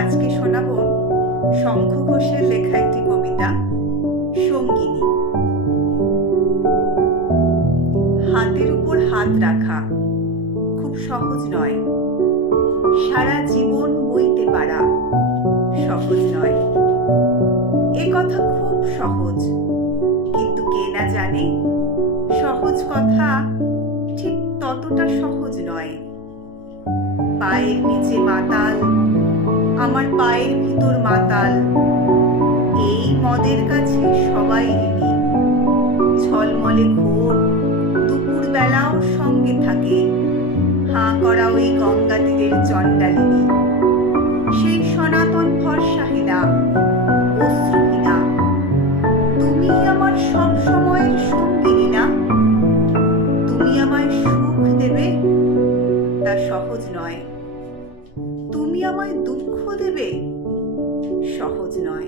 আজকে শোনাব শঙ্খ ঘোষের লেখা একটি কবিতা, সঙ্গিনী। হাতের উপর হাত রাখা খুব সহজ নয়। সারা জীবন বইতে পারা সহজ নয়। এ কথা খুব সহজ, কিন্তু কে না জানে? সহজ কথা ঠিক ততটা সহজ নয়। পায়ের নিচে মাতাল আমার পায়ের ভিতর মাতাল। এই মদের কাছে সবাই ঋণী। ঝলমলে ঘোর দুপুর বেলাও সঙ্গে থাকে। হাঁ করা ওই গঙ্গা তীরের চণ্ডালিনী। সেই সনাতন ভরসাহীনা, অশ্রুহীনা। তুমি আমার সব সময়ের সঙ্গিনী না তুমি আমায় সুখ দেবে তা সহজ নয়। আমায় দুঃখ দেবে। সহজ নয়।